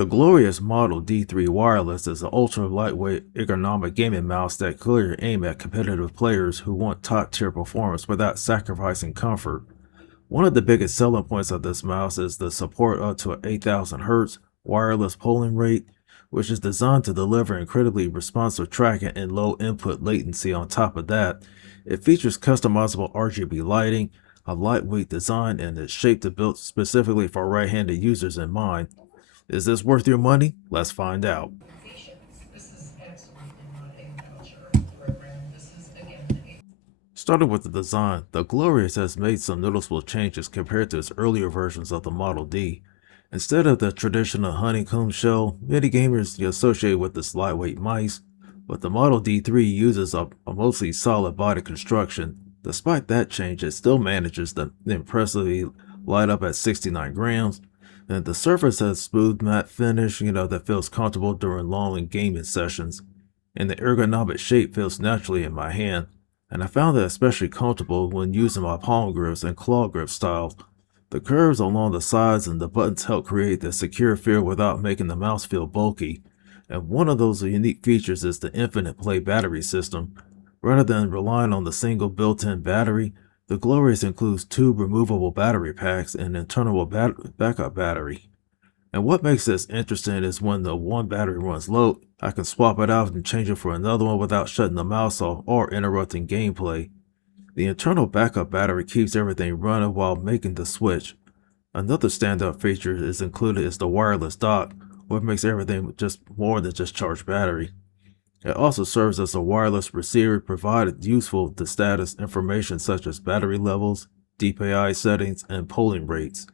The glorious Model D3 Wireless is an ultra-lightweight ergonomic gaming mouse that clearly aims at competitive players who want top-tier performance without sacrificing comfort. One of the biggest selling points of this mouse is the support up to 8000 Hz wireless polling rate, which is designed to deliver incredibly responsive tracking and low input latency. On top of that, it features customizable RGB lighting, a lightweight design, and is shaped and built specifically for right-handed users in mind. Is this worth your money? Let's find out. This is absolutely not a culture program. This is, again, a Starting with the design, the Glorious has made some noticeable changes compared to its earlier versions of the Model D. Instead of the traditional honeycomb shell many gamers associate with this lightweight mice, but the Model D3 uses a mostly solid body construction. Despite that change, it still manages to impressively light up at 69 grams, and the surface has smooth matte finish, that feels comfortable during long and gaming sessions, and the ergonomic shape feels naturally in my hand, and I found it especially comfortable when using my palm grips and claw grip styles. The curves along the sides and the buttons help create the secure feel without making the mouse feel bulky. And one of those unique features is the infinite play battery system. Rather than relying on the single built-in battery, the Glorious includes two removable battery packs and internal backup battery. And what makes this interesting is when the one battery runs low, I can swap it out and change it for another one without shutting the mouse off or interrupting gameplay. The internal backup battery keeps everything running while making the switch. Another standout feature is included is the wireless dock, which makes everything just more than just charged battery. It also serves as a wireless receiver, providing useful the status information such as battery levels, DPI settings, and polling rates.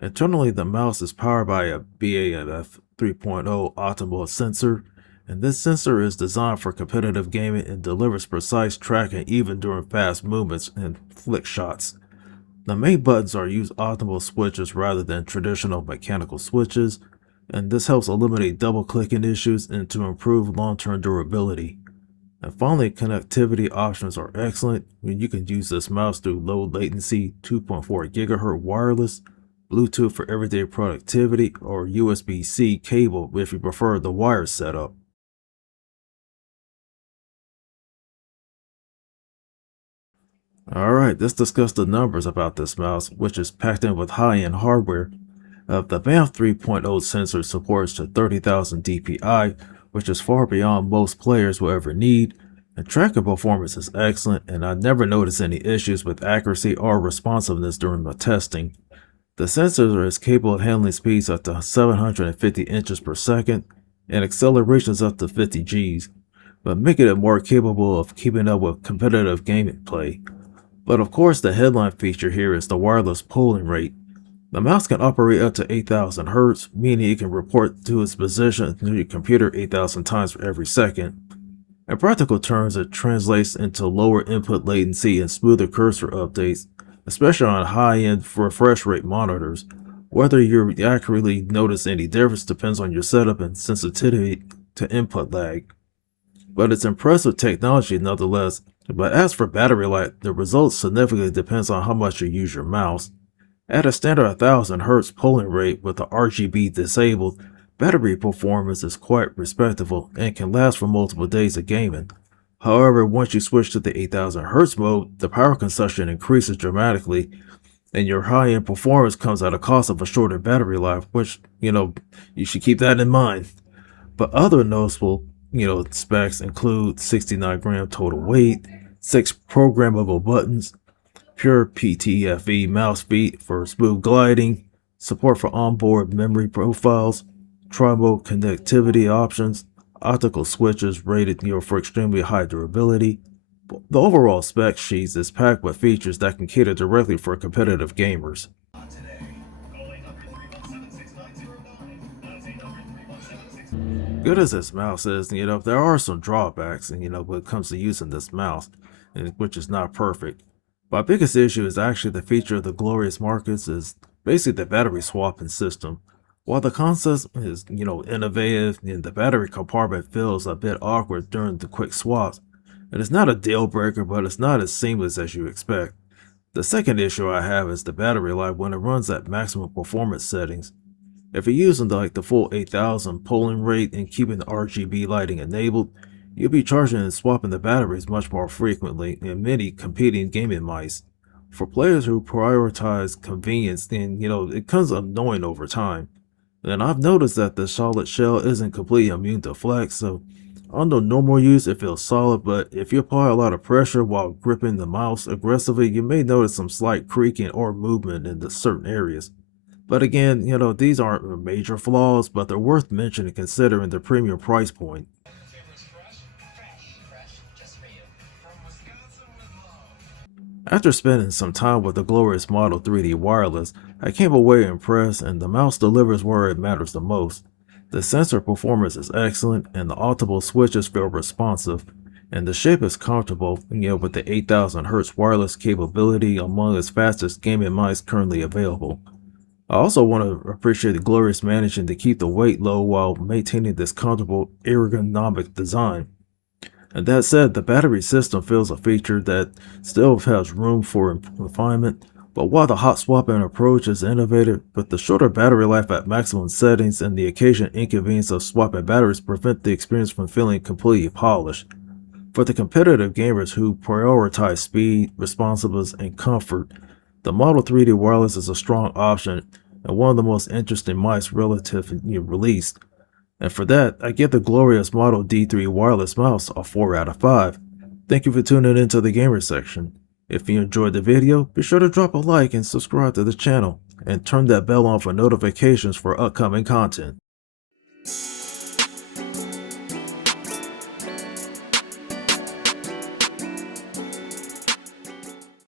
Internally, the mouse is powered by a BAMF 3.0 optical sensor, and this sensor is designed for competitive gaming and delivers precise tracking even during fast movements and flick shots. The main buttons are used optimal switches rather than traditional mechanical switches, and this helps eliminate double clicking issues and to improve long-term durability. And finally, connectivity options are excellent when you can use this mouse through low latency 2.4 GHz wireless, Bluetooth for everyday productivity, or USB-C cable if you prefer the wire setup. Alright, let's discuss the numbers about this mouse, which is packed in with high-end hardware. The BAMF 3.0 sensor supports to 30,000 dpi, which is far beyond most players will ever need, and tracking performance is excellent, and I never noticed any issues with accuracy or responsiveness during the testing. The sensor is capable of handling speeds up to 750 inches per second and accelerations up to 50 Gs, but making it more capable of keeping up with competitive gaming play. But of course, the headline feature here is the wireless polling rate. The mouse can operate up to 8000 Hz, meaning it can report to its position to your computer 8000 times for every second. In practical terms, it translates into lower input latency and smoother cursor updates, especially on high-end refresh rate monitors. Whether you accurately notice any difference depends on your setup and sensitivity to input lag. But it's impressive technology nonetheless. But as for battery life, the results significantly depends on how much you use your mouse. At a standard 1000 Hz polling rate with the RGB disabled, battery performance is quite respectable and can last for multiple days of gaming. However, once you switch to the 8000 Hz mode, the power consumption increases dramatically, and your high-end performance comes at a cost of a shorter battery life, which, you should keep that in mind. But other noticeable, specs include 69-gram total weight, 6 programmable buttons, pure PTFE mouse feet for smooth gliding, support for onboard memory profiles, tri-mode connectivity options, optical switches rated for extremely high durability. The overall spec sheet is packed with features that can cater directly for competitive gamers. Good as this mouse is, there are some drawbacks, and when it comes to using this mouse, which is not perfect. My biggest issue is actually the feature of the Glorious Markets is basically the battery swapping system. While the concept is, innovative and the battery compartment feels a bit awkward during the quick swaps, it is not a deal breaker, but it's not as seamless as you expect. The second issue I have is the battery life when it runs at maximum performance settings. If you're using the full 8000 polling rate and keeping the RGB lighting enabled, you'll be charging and swapping the batteries much more frequently than many competing gaming mice. For players who prioritize convenience, then it becomes annoying over time. And I've noticed that the solid shell isn't completely immune to flex, so on the normal use it feels solid, but if you apply a lot of pressure while gripping the mouse aggressively, you may notice some slight creaking or movement in the certain areas. But again, these aren't major flaws, but they're worth mentioning considering the premium price point. After spending some time with the glorious Model 3D wireless, I came away impressed, and the mouse delivers where it matters the most. The sensor performance is excellent, and the optical switches feel responsive, and the shape is comfortable, with the 8000 Hz wireless capability among its fastest gaming mice currently available. I also want to appreciate the glorious managing to keep the weight low while maintaining this comfortable ergonomic design. And that said, the battery system feels a feature that still has room for refinement, but while the hot swapping approach is innovative, but the shorter battery life at maximum settings and the occasional inconvenience of swapping batteries prevent the experience from feeling completely polished. For the competitive gamers who prioritize speed, responsiveness, and comfort, the Model 3D Wireless is a strong option and one of the most interesting mice relatively released. And for that, I give the glorious Model D3 wireless mouse a 4 out of 5. Thank you for tuning into the gamer section. If you enjoyed the video, be sure to drop a like and subscribe to the channel, and turn that bell on for notifications for upcoming content.